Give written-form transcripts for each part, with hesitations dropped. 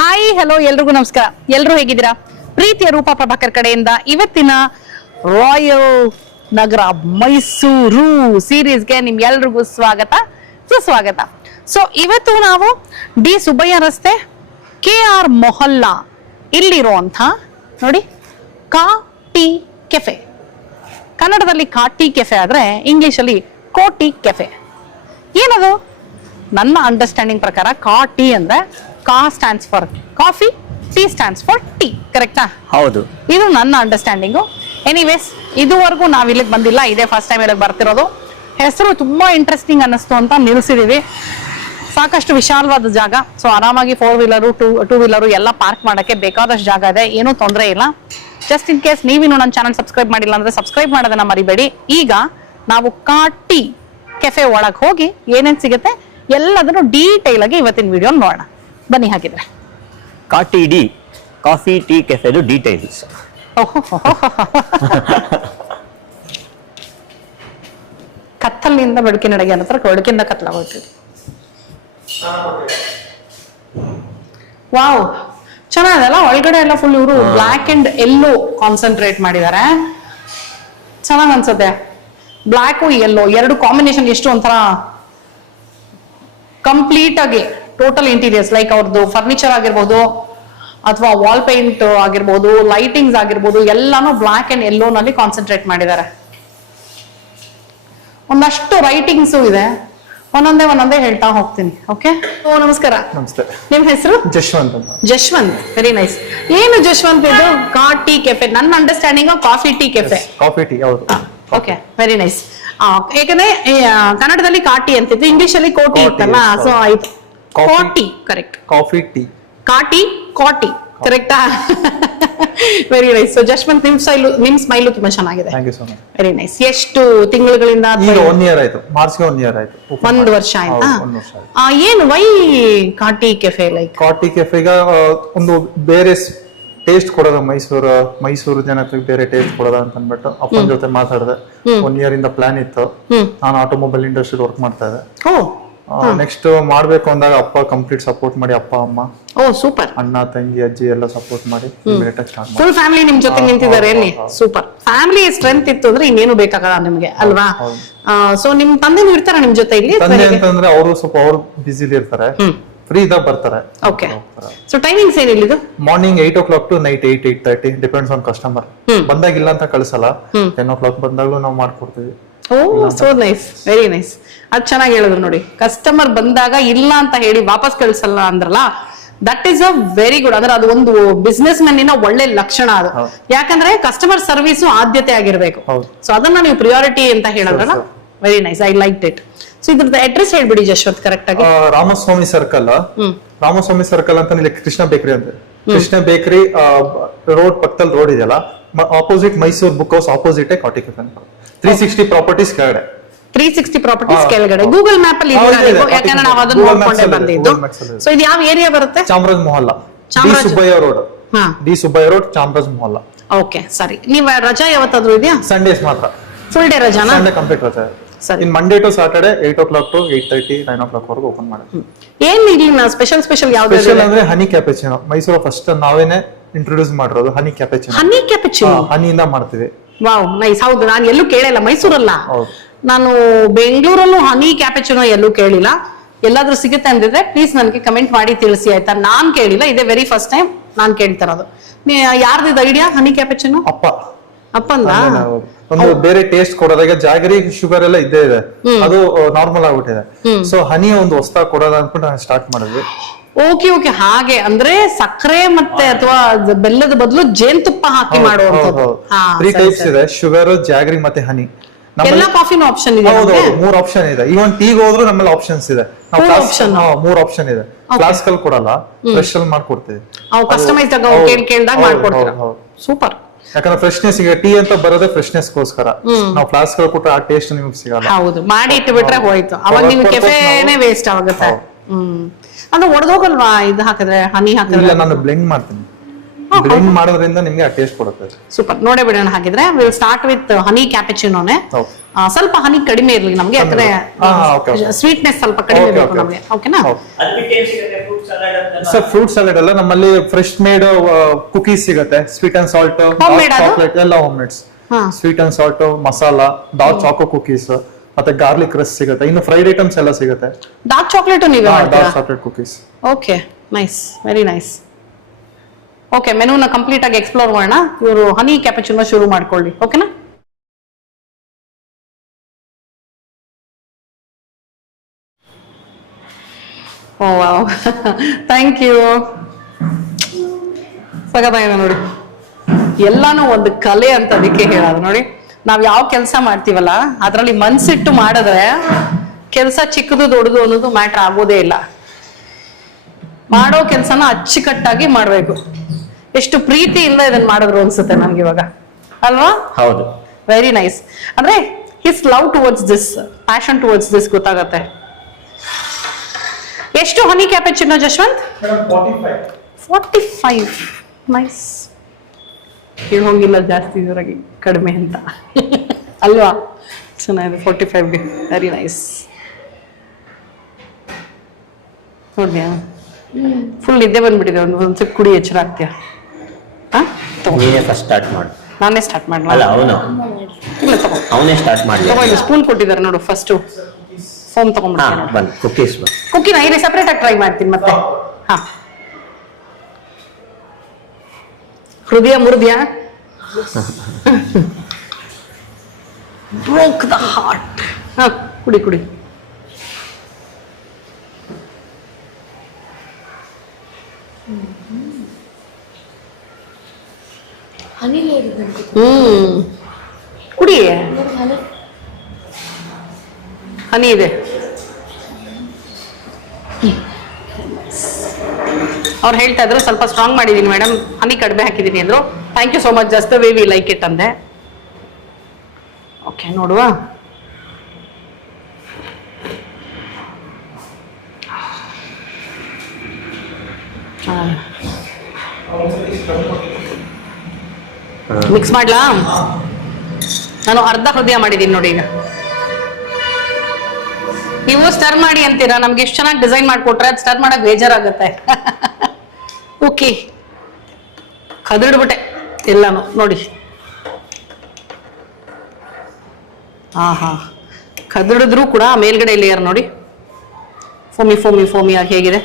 Hi hello ಎಲ್ರಿಗೂ ನಮಸ್ಕಾರ. ಎಲ್ರು ಹೇಗಿದ್ದೀರಾ? ಪ್ರೀತಿಯ ರೂಪಾ ಪ್ರಭಾಕರ್ ಕಡೆಯಿಂದ ಇವತ್ತಿನ ರಾಯಲ್ ನಗರ ಮೈಸೂರು ಸೀರೀಸ್ಗೆ ನಿಮ್ಗೆಲ್ರಿಗೂ ಸ್ವಾಗತ ಸುಸ್ವಾಗತ. ಸೊ ಇವತ್ತು ನಾವು ಡಿ ಸುಬ್ಬಯ್ಯ ರಸ್ತೆ KR ಮೊಹಲ್ಲಾ ಇಲ್ಲಿರುವಂಥ ನೋಡಿ ಕಾ ಟೀ ಕೆಫೆ. ಕನ್ನಡದಲ್ಲಿ ಕಾ ಟೀ ಕೆಫೆ ಆದ್ರೆ ಇಂಗ್ಲಿಷಲ್ಲಿ ಕೋಟಿ ಕೆಫೆ. ಏನದು? ನನ್ನ ಅಂಡರ್ಸ್ಟ್ಯಾಂಡಿಂಗ್ ಪ್ರಕಾರ ಕಾ ಟೀ ಅಂದ್ರೆ ಕಾ stands for coffee, T stands for tea. ಕರೆಕ್ಟಾ? ಹೌದು, ಇದು ನನ್ನ ಅಂಡರ್ಸ್ಟ್ಯಾಂಡಿಂಗು. ಎನಿವೇಸ್, ಇದುವರೆಗೂ ನಾವು ಇಲ್ಲಿಗೆ ಬಂದಿಲ್ಲ, ಇದೇ ಫಸ್ಟ್ ಟೈಮ್ ಇಲ್ಲಿಗೆ ಬರ್ತಿರೋದು. ಹೆಸರು ತುಂಬಾ ಇಂಟ್ರೆಸ್ಟಿಂಗ್ ಅನ್ನಿಸ್ತು ಅಂತ ನಿಲ್ಸಿದೀವಿ. ಸಾಕಷ್ಟು ವಿಶಾಲವಾದ ಜಾಗ, ಸೊ ಆರಾಮಾಗಿ 4 ವೀಲರು ಟೂ ವೀಲರು ಎಲ್ಲ ಪಾರ್ಕ್ ಮಾಡಕ್ಕೆ ಬೇಕಾದಷ್ಟು ಜಾಗ ಇದೆ, ಏನೂ ತೊಂದರೆ ಇಲ್ಲ. ಜಸ್ಟ್ ಇನ್ ಕೇಸ್ ನೀವಿನ್ನು ನನ್ನ ಚಾನಲ್ ಸಬ್ಸ್ಕ್ರೈಬ್ ಮಾಡಿಲ್ಲ ಅಂದ್ರೆ ಸಬ್ಸ್ಕ್ರೈಬ್ ಮಾಡೋದನ್ನ ಮರಿಬೇಡಿ. ಈಗ ನಾವು ಕಾ ಟೀ ಕೆಫೆ ಒಳಗೆ ಹೋಗಿ ಏನೇನು ಸಿಗುತ್ತೆ ಎಲ್ಲದನ್ನು ಡೀಟೇಲ್ ಆಗಿ ಇವತ್ತಿನ ವಿಡಿಯೋ ನೋಡೋಣ. ಬನ್ನಿ ಹಾಗಿದ್ರೆ. ಕಾಟಿ ಡಿ ಕಾಫಿ ಟೀ ಕೆಫೆದು ಡೀಟೇಲ್ಸ್. ಕತ್ತಲಿನಿಂದ ಬೆಳಕಿನೆಡೆಗೆ ಅನ್ನತ್ರ ಬೆಳಕಿಂದ ಕತ್ತಲಾಗೋಗ್ತಿದೆ. ವಾವ್, ಚೆನ್ನಾಗಲ್ಲ. ಒಳಗಡೆ ಎಲ್ಲ ಫುಲ್ ಇವರು ಬ್ಲ್ಯಾಕ್ ಅಂಡ್ ಎಲ್ಲೋ ಕಾನ್ಸಂಟ್ರೇಟ್ ಮಾಡಿದ್ದಾರೆ. ಚೆನ್ನಾಗ್ ಅನ್ಸುತ್ತೆ. ಬ್ಲ್ಯಾಕ್ ಎಲ್ಲೋ ಎರಡು ಕಾಂಬಿನೇಷನ್ ಎಷ್ಟು ಒಂಥರ ಕಂಪ್ಲೀಟ್ ಆಗಿ ಟೋಟಲ್ ಇಂಟೀರಿಯರ್ಸ್ ಲೈಕ್ ಅವ್ರದ್ದು ಫರ್ನಿಚರ್ ಆಗಿರ್ಬೋದು ಅಥವಾ ವಾಲ್ ಪೇಂಟ್ ಆಗಿರ್ಬೋದು, ಲೈಟಿಂಗ್ಸ್ ಆಗಿರ್ಬೋದು, ಎಲ್ಲಾನು ಬ್ಲ್ಯಾಕ್ ಅಂಡ್ ಎಲ್ಲೋ ನಲ್ಲಿ ಕಾನ್ಸಂಟ್ರೇಟ್ ಮಾಡಿದ್ದಾರೆ. ಒಂದಷ್ಟು ರೈಟಿಂಗ್ಸ್ ಇದೆ, ಒಂದೊಂದೇ ಹೇಳ್ತಾ ಹೋಗ್ತೀನಿ. ಓಕೆ, ನಮಸ್ಕಾರ. ನಮಸ್ತೆ. ನಿಮ್ ಹೆಸರು? ಜಶ್ವಂತ್ ಅಂತ. Jashwant, very nice. ಏನು ಜಶ್ವಂತ್ ಇದು? ಕಾ ಟೀ ಕೆಫೆ. ನನ್ನ understanding coffee tea cafe. Coffee tea, ಹೌದು. Okay, very nice. ಯಾಕಂದ್ರೆ ಕನ್ನಡದಲ್ಲಿ ಕಾಟಿ ಅಂತಿತ್ತು, ಇಂಗ್ಲಿಷ್ ಅಲ್ಲಿ ಕೋಟಿ ಇತ್ತಲ್ಲ, ಸೊ ಆಯ್ತು. ಕೋಟಿ, ಕರೆಕ್ಟ್. ಕಾಫಿ ಟೀ, ಕಾಟಿ ಕೋಟಿ, ಕರೆಕ್ಟಾ? Very nice. ಸೊ ಜಶ್ವಂತ್, ನಿಮ್ ಸ್ಮೈಲು ತುಂಬಾ ಚೆನ್ನಾಗಿದೆ. Thank you so much. Very nice. ಎಷ್ಟು ತಿಂಗಳುಗಳಿಂದ? ಈಗ 1 year ಆಯ್ತು, ಮಾರ್ಚ್ಗೆ 1 year ಆಯ್ತು. 1 ವರ್ಷ ಆಯ್ತಾ? 1 ವರ್ಷ ಆಯ್ತು. ಏನು ವೈ ಕಾಟಿ ಕೆಫೆ? ಲೈಕ್ ಕಾಟಿ ಕೆಫೆಗ ಒಂದು ಬೇರೆ ಟೇಸ್ಟ್ ಕೊಡೋದ, ಮೈಸೂರು ಜನಕ್ಕೆ ಬೇರೆ ಟೇಸ್ಟ್ ಕೊಡೋದ ಅಂತ ಅಂದ್ಬಿಟ್ಟು ಅಪ್ಪನ ಜೊತೆ ಮಾತಾಡಿದೆ. 1 year ಇಂದ ಪ್ಲಾನ್ ಇತ್ತು. ನಾನು ಆಟೋಮೊಬೈಲ್ ಇಂಡಸ್ಟ್ರಿ ವರ್ಕ್ ಮಾಡ್ತಾ ಇದ್ದೆ. ನೆಕ್ಸ್ಟ್ ಮಾಡ್ಬೇಕು ಅಂದಾಗ ಅಪ್ಪ ಕಂಪ್ಲೀಟ್ ಸಪೋರ್ಟ್ ಮಾಡಿ, ಅಪ್ಪ ಅಮ್ಮ, ಸೂಪರ್, ಅಣ್ಣ ತಂಗಿ ಅಜ್ಜಿ ಎಲ್ಲ ಸಪೋರ್ಟ್ ಮಾಡಿ ಸ್ಟಾರ್ಟ್ ಮಾಡಿ. ಫುಲ್ ಫ್ಯಾಮಿಲಿ ನಿಮ್ ಜೊತೆ ನಿಂತಿದ್ದಾರೆ ಅಲ್ಲಿ. ಸೂಪರ್. ಫ್ಯಾಮಿಲಿ ಸ್ಟ್ರೆಂತ್ ಇತ್ತು ಅಂದ್ರೆ ಇನ್ನೇನು ಬೇಕಾಗಲ್ಲ ನಿಮ್ಗೆ, ಅಲ್ವಾ? ಸೊ ನಿಮ್ ತಂದೆನೂ ಇರ್ತಾರ ನಿಮ್ ಜೊತೆ ಇಲ್ಲಿ? ತಂದೆ ಅಂತಂದ್ರೆ ಅವರು ಸ್ವಲ್ಪ ಅವ್ರು ಬಿಸಿಲಿ ಇರ್ತಾರೆ, ಫ್ರೀ ಇದ್ದಾಗ ಬರ್ತಾರೆ. ಓಕೆ. ಸೊ ಟೈಮಿಂಗ್ಸ್ ಏನಿಲ್ಲ ಇದು? Morning 8 o'clock to night 8:30 depends on customer. ಬಂದಾಗಿಲ್ಲ ಅಂತ ಕಳ್ಸಲ್ಲ, 10 o'clock ಬಂದಾಗ್ಲೂ ನಾವು ಮಾಡ್ಕೊಡ್ತೀವಿ. So nice, very nice. ಅದ್ ಚೆನ್ನಾಗಿ ಹೇಳಿದ್ರು ನೋಡಿ. ಕಸ್ಟಮರ್ ಬಂದಾಗ ಇಲ್ಲ ಅಂತ ಹೇಳಿ ವಾಪಸ್ ಕಳ್ಸಲ್ಲ ಅಂದ್ರಲ್ಲ, that is a very good. ಅಂದ್ರೆ ಅದು ಒಂದು ಬಿಸ್ನೆಸ್ ಮೆನ್ನಿನ ಒಳ್ಳೆ ಲಕ್ಷಣ ಅದು. ಯಾಕಂದ್ರೆ ಕಸ್ಟಮರ್ ಸರ್ವಿಸ್ ಆದ್ಯತೆ ಆಗಿರ್ಬೇಕು. ಸೊ ಅದನ್ನ ನೀವು ಪ್ರಿಯಾರಿಟಿ ಅಂತ ಹೇಳಿದ್ರಲ್ಲ, very nice, I like it. So ಇದ್ರದ್ದು ಅಡ್ರೆಸ್ ಹೇಳ್ಬಿಡಿ ಜಶ್ವಂತ್ ಕರೆಕ್ಟ್ ಆಗಿ. ರಾಮಸ್ವಾಮಿ ಸರ್ಕಲ್ ಅಂತ ಇಲ್ಲಿ ಕೃಷ್ಣ ಬೇಕರಿ ಅಂತ. ಕೃಷ್ಣ ಬೇಕರಿ ರೋಡ್ ಪಕ್ಕದಲ್ಲಿ ರೋಡ್ ಇದೆಯಲ್ಲ, opposite Mysuru book house opposite Kaati cafe. 360 properties ಕೆಳಗಡೆ. 360 ಪ್ರಾಪರ್ಟೀಸ್ ಕೆಳಗಡೆ ಗೂಗಲ್ ಮ್ಯಾಪ್ ಅಲ್ಲಿ ಇದೆ, ಯಾಕಂದ್ರೆ ನಾವು ಅದನ್ನ ನೋಡ್ಕೊಂಡೇ ಬಂದಿದ್ದು. ಸೊ ಇದು ಯಾವ ಏರಿಯಾ ಬರುತ್ತೆ? Chamaraja Mohalla, D Subbaiah road, Chamaraja Mohalla. Okay, ಸರಿ. ನೀವು ರಜಾ ಯಾವತ್ತಾದ್ರೂ ಇದೆಯಾ? ಸಂಡೇಸ್ ಮಾತ್ರ. ಫುಲ್ ಡೇ ರಜಾನಾ? ಸಂಡೇ ಕಂಪ್ಲೀಟ್ ರಜಾ. In Monday to Saturday 8 o'clock to 8:30 9 o'clock ವರೆಗೂ ಓಪನ್ ಮಾಡಿ. ಏನ್ ಇಲ್ಲಿ ಸ್ಪೆಷಲ್ ಯಾವ್ದು? ಸ್ಪೆಷಲ್ ಅಂದ್ರೆ ಹನಿ ಕ್ಯಾಪೆಚಿನೋ. ಮೈಸೂರು ಫಸ್ಟ್ ನಾವೇನೆ ಇಂಟ್ರೊಡ್ಯೂಸ್ ಮಾಡಿರೋದು ಹನಿ ಕ್ಯಾಪೆಚಿನೋ. ಹನಿ ಕ್ಯಾಪೆಚಿನೋ ಹನಿಯಿಂದ ಮಾಡ್ತೀವಿ. Wow, nice. ಹೌದು, ನಾನು ಎಲ್ಲೂ ಕೇಳಿಲ್ಲ ಮೈಸೂರಲ್ಲ. ನಾನು ಬೆಂಗಳೂರಲ್ಲೂ ಹನಿ ಕ್ಯಾಪೆಚಿನೋ ಎಲ್ಲೂ ಕೇಳಿಲ್ಲ. ಎಲ್ಲಾದ್ರೂ ಸಿಗುತ್ತೆ ಅಂದಿದ್ರೆ ಪ್ಲೀಸ್ ನನಗೆ ಕಮೆಂಟ್ ಮಾಡಿ ತಿಳಿಸಿ, ಆಯ್ತಾ? ನಾನ್ ಕೇಳಿಲ್ಲ, ಇದೇ ವೆರಿ ಫಸ್ಟ್ ಟೈಮ್ ನಾನ್ ಕೇಳ್ತಿರೋದು. ಯಾರ್ದಿದ್ ಐಡಿಯಾ ಹನಿ ಕ್ಯಾಪೆಚಿನೋ? ಅಪ್ಪಂದ. ಒಂದು ಬೇರೆ ಟೇಸ್ಟ್ ಕೊಡೋದಾಗ ಜಾಗರಿ ಶುಗರ್ ಎಲ್ಲ ಇದ್ದೇ ಇದೆ, ಅದು ನಾರ್ಮಲ್ ಆಗ್ಬಿಟ್ಟಿದೆ. ಸೊ ಹನಿ ಒಂದು ಹೊಸದಾಗಿ ಕೊಡೋದ ಅನ್ಬಿಟ್ಟು ನಾನು ಸ್ಟಾರ್ಟ್ ಮಾಡಿದ್ವಿ. ಓಕೆ, ಹಾಗೆ ಅಂದ್ರೆ ಸಕ್ಕರೆ ಮತ್ತೆ ಅಥವಾ ಬೆಲ್ಲದ ಬದಲು ಜೇನುತುಪ್ಪ ಹಾಕಿ ಮಾಡುವಂತದ್ದು. 3 types ಇದೆ, ಶುಗರ್, ಜಾಗರಿ ಮತ್ತೆ ಹನಿ. ಎಲ್ಲ ಕಾಫಿನೂ ಆಪ್ಷನ್ ಇದೆ? ಹೌದು, 3 ಆಪ್ಷನ್ ಇದೆ. ಇವನ್ ಟೀಗೆ ಹೋದ್ರು ನಮ್ಮಲ್ಲಿ ಆಪ್ಷನ್ಸ್ ಇದೆ. 3 ಆಪ್ಷನ್ ಇದೆ. ಕ್ಲಾಸಿಕಲ್ ಕೊಡಲ್ಲ, ಫ್ರೆಶ್ ಅಲ್ಲಿ ಮಾಡ್ಕೊಡ್ತೀವಿ. ಕಸ್ಟಮೈಸ್ ಕೇಳ್ದಾಗ ಮಾಡ್ಕೊಡ್ತೀರಾ? ಸೂಪರ್. ಯಾಕಂದ್ರೆ ಫ್ರೆಶ್ನೆಸ್ ಈಗ ಟೀ ಅಂತ ಬರೋದೇ ಫ್ರೆಶ್ನೆಸ್ ಗೋಸ್ಕರ. ನಾವು ಫ್ಲಾಸ್ಕ್ ಗಳು ಕೊಟ್ರೆ ಆ ಟೇಸ್ಟ್ ನಿಮ್ಗೆ ಸಿಗಲ್ಲ. ಹೌದು, ಮಾಡಿ ಇಟ್ಟು ಬಿಟ್ರೆ ಹೋಯ್ತು, ಅವಾಗ ನಿಮ್ ಕೆಫೆನೇ ವೇಸ್ಟ್ ಆಗುತ್ತೆ. ಅಂದ್ರೆ ಒಡೆದೋಗಲ್ವಾ ಇದು ಹಾಕಿದ್ರೆ, ಹನಿ ಹಾಕಿದ್ರೆ? ಇಲ್ಲ, ನಾನು ಬ್ಲೆಂಡ್ ಮಾಡ್ತೀನಿ. ಬ್ಲೆಂಡ್ ಮಾಡೋದ್ರಿಂದ ನಿಮ್ಗೆ ಆ ಟೇಸ್ಟ್ ಕೊಡುತ್ತೆ. ಸೂಪರ್. ನೋಡೇ ಬಿಡೋಣ ಹಾಗಿದ್ರೆ. ವಿಲ್ ಸ್ಟಾರ್ಟ್ ವಿತ್ ಹನಿ ಕ್ಯಾಪಚಿನೋನೆ. ಸ್ವಲ್ಪ ಹನಿ ಕಡಿಮೆ ಇರ್ಲಿ ನಮ್ಗೆ, ಯಾಕಂದ್ರೆ ಸ್ವೀಟ್ನೆಸ್ ಸ್ವಲ್ಪ ಕಡಿಮೆ ಬೇಕು ನಮ್ಗೆ. ಓಕೆನಾ ಸರ್? ಫ್ರೂಟ್ ಸಲಾಡ್ ಅಲ್ಲ, ನಮ್ಮಲ್ಲಿ ಫ್ರೆಶ್ ಮೇಡ್ ಕುಕೀಸ್ ಸಿಗುತ್ತೆ, ಸ್ವೀಟ್ ಅಂಡ್ ಸಾಲ್ಟ್, ಚಾಕ್ಲೇಟ್ ಎಲ್ಲ home maids. Sweet and salt, masala, dark Chacko cookies, ಮತ್ತೆ ಗಾರ್ಲಿಕ್ ರಸ್ ಸಿಗುತ್ತೆ. ಇನ್ನು ಫ್ರೈಡ್ ಐಟಮ್ಸ್ ಎಲ್ಲ ಸಿಗುತ್ತೆ. ಡಾರ್ಕ್ ಚಾಕ್ಲೇಟ್ ನೀವೇ ಮಾಡ್ತೀರಾ? Dark chocolate cookies. Okay, nice, very nice. Okay, ಮೆನುನ ಕಂಪ್ಲೀಟ್ ಆಗಿ ಎಕ್ಸ್ಪ್ಲೋರ್ ಮಾಡೋಣ. ಇವರು ಹನಿ ಕ್ಯಾಪಚಿನೋ ಶುರು ಮಾಡ್ಕೊಳ್ಳಿ. ಓಕೆನಾ? Oh wow, thank you. ಸಗದಾಗಿದೆ ನೋಡಿ. ಎಲ್ಲಾನು ಒಂದು ಕಲೆ ಅಂತ ಅದಕ್ಕೆ ಹೇಳೋದು ನೋಡಿ. ನಾವ್ ಯಾವ ಕೆಲಸ ಮಾಡ್ತೀವಲ್ಲ ಅದ್ರಲ್ಲಿ ಮನ್ಸಿಟ್ಟು ಮಾಡಿದ್ರೆ ಕೆಲಸ ಚಿಕ್ಕದು ದೊಡ್ಡದು ಅನ್ನೋದು ಮ್ಯಾಟ್ರ್ ಆಗೋದೇ ಇಲ್ಲ. ಮಾಡೋ ಕೆಲಸನ ಅಚ್ಚುಕಟ್ಟಾಗಿ ಮಾಡ್ಬೇಕು. ಎಷ್ಟು ಪ್ರೀತಿಯಿಂದ ಇದನ್ನ ಮಾಡಿದ್ರು ಅನ್ಸುತ್ತೆ ನಮ್ಗೆ ಇವಾಗ, ಅಲ್ವಾ? ಹೌದು. Very nice. ಅಂದ್ರೆ his love towards this, passion towards this ಗೊತ್ತಾಗತ್ತೆ. ಎಷ್ಟು ಹನಿ ಕ್ಯಾಪಚಿನೋ ಜಶ್ವಂತ್? 45. ನೈಸ್. ಹೇಳೋಂಗಿಲ್ಲ ಜಾಸ್ತಿ ಇದ್ರಾಗಿ ಕಡಿಮೆ ಅಂತ ಅಲ್ವಾ? ಚೆನ್ನಾಗಿದೆ. 45ಗೆ ವೆರಿ ನೈಸ್. ನೋಡ್ದ್ಯಾ? ಫುಲ್ ನಿದ್ದೆ ಬಂದ್ಬಿಟ್ಟಿದೆ. ಒಂದು ಕುಡಿ ಎಚ್ಚರ ಆಗ್ತೀಯಾ? ನೀನೇ ಫಸ್ಟ್ ಸ್ಟಾರ್ಟ್ ಮಾಡು. ನಾನೇ ಸ್ಟಾರ್ಟ್ ಮಾಡೋಣ? ಅಲ್ಲ, ಇಲ್ಲ ತಗೋ, ಅವನೇ ಸ್ಟಾರ್ಟ್ ಮಾಡಲಿ. ತಗೋ, ಸ್ಪೂನ್ ಕೊಟ್ಟಿದ್ದಾರೆ ನೋಡು. ಫಸ್ಟ್ ಫೋಮ್ ತಗೊಂಡ್ಬಿಡ್ತೀನಿ. ಬಂದು ಕುಕೀಸ್ ಬಂದು ಕುಕ್ಕಿನ ಇಲ್ಲಿ ಸಪ್ರೇಟ್ ಆಗಿ ಟ್ರೈ ಮಾಡ್ತೀನಿ ಮತ್ತೆ. ಹಾ, ಹೃದಯ ಮುರಿದ್ಯಾ? Broke the heart. ಹಾ, ಕುಡಿ ಕುಡಿ. ಕುಡಿ. ಹನಿ ಇದೆ. ಅವ್ರು ಹೇಳ್ತಾ ಇದ್ರು ಸ್ವಲ್ಪ ಸ್ಟ್ರಾಂಗ್ ಮಾಡಿದೀನಿ ಮೇಡಮ್, ಹನಿ ಕಡಿಮೆ ಹಾಕಿದೀನಿ ಅಂದ್ರು. Thank you so much, just the way we like it ಅಂದೆ. ಓಕೆ, ನೋಡುವ. ಮಿಕ್ಸ್ ಮಾಡ್ಲಾ? ನಾನು ಅರ್ಧ ಹೃದಯ ಮಾಡಿದೀನಿ ನೋಡಿ. ಈಗ ನೀವು ಸ್ಟರ್ ಮಾಡಿ ಅಂತೀರಾ, ನಮ್ಗೆ ಎಷ್ಟು ಚೆನ್ನಾಗಿ ಡಿಸೈನ್ ಮಾಡ್ಕೊಟ್ರೆ ಅದು ಸ್ಟರ್ ಮಾಡಕ್ ಬೇಜಾರಾಗುತ್ತೆ. ಓಕೆ, ಕದಡ್ಬಿಟ್ಟೆ ಎಲ್ಲಾನು ನೋಡಿ. ಹಾ, ಕದಡಿದ್ರು ಕೂಡ ಮೇಲ್ಗಡೆ ಲೇಯರ್ ನೋಡಿ ಫೋಮಿ ಫೋಮಿ ಫೋಮಿ ಆಗಿ ಹೇಗಿದೆ.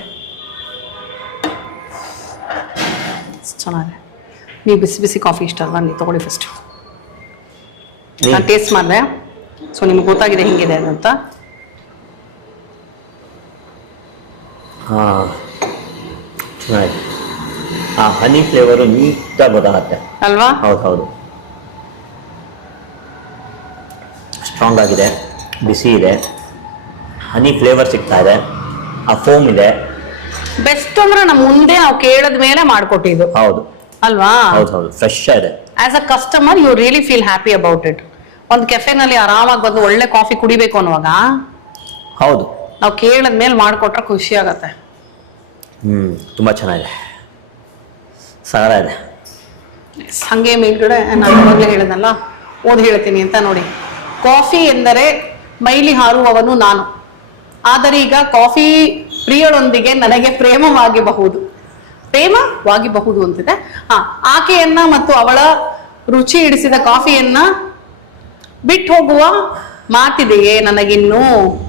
ಚೆನ್ನಾಗಿದೆ. ನೀವು ಬಿಸಿ ಬಿಸಿ ಕಾಫಿ ಇಷ್ಟ ಅಲ್ಲ? ನೀವು ತಗೊಳ್ಳಿ ಫಸ್ಟ್. ನಾನು ಟೇಸ್ಟ್ ಮಾಡಿದೆ, ಸೊ ನಿಮ್ಗೆ ಗೊತ್ತಾಗಿದೆ ಹೆಂಗಿದೆ ಅಂತ. ಚೆನ್ನಾಗಿದೆ. ಆ ಹನಿ ಫ್ಲೇವರು ನೀಟಾಗಿ ಗೊತ್ತಾಗತ್ತೆ ಅಲ್ವಾ? ಹೌದು ಹೌದು. ಸ್ಟ್ರಾಂಗ್ ಆಗಿದೆ, ಬಿಸಿ ಇದೆ, ಹನಿ ಫ್ಲೇವರ್ ಸಿಗ್ತಾ ಇದೆ, ಆ ಫೋಮ್ ಇದೆ. ಬೆಸ್ಟ್ ಅಂದ್ರೆ ನಮ್ಮ ಮುಂದೆ ನಾವು ಕೇಳದ ಮೇಲೆ ಮಾಡ್ಕೊಟ್ಟಿದ್ದು. ಹೌದು ಅಲ್ವಾ? ಹೌದು ಹೌದು, ಫ್ರೆಶ್ ಇದೆ. As a customer you really feel happy about it. ಒಂದು ಕೆಫೆನಲ್ಲಿ ಆರಾಮಾಗಿ ಬಂದು ಒಳ್ಳೆ ಕಾಫಿ ಕುಡಿಬೇಕು ಅನ್ನುವಾಗ ಹೌದು, ನಾವು ಕೇಳದ ಮೇಲೆ ಮಾಡ್ಕೊಟ್ರೆ ಖುಷಿ ಆಗತ್ತೆ. ತುಂಬಾ ಚೆನ್ನಾಗಿದೆ, ಸಾರ ಇದೆ. ಹಂಗೆ ಮೇಲ್ಗಡೆ ನಾನು ಇವಾಗಲೇ ಹೇಳಿದ್ನಲ್ಲ, ಹೇಳ್ತೀನಿ ಅಂತ ನೋಡಿ. ಕಾಫಿ ಎಂದರೆ ಮೈಲಿ ಹಾರುವವನು ನಾನು, ಆದರೆ ಈಗ ಕಾಫಿ ಪ್ರಿಯಳೊಂದಿಗೆ ನನಗೆ ಪ್ರೇಮವಾಗಿಬಹುದು ಅಂತಿದೆ. ಆಕೆಯನ್ನ ಮತ್ತು ಅವಳ ರುಚಿ ಹಿಡಿಸಿದ ಕಾಫಿಯನ್ನ ಬಿಟ್ಟು ಹೋಗುವ ಮಾತಿದೆಯೇ ನನಗಿನ್ನೂ?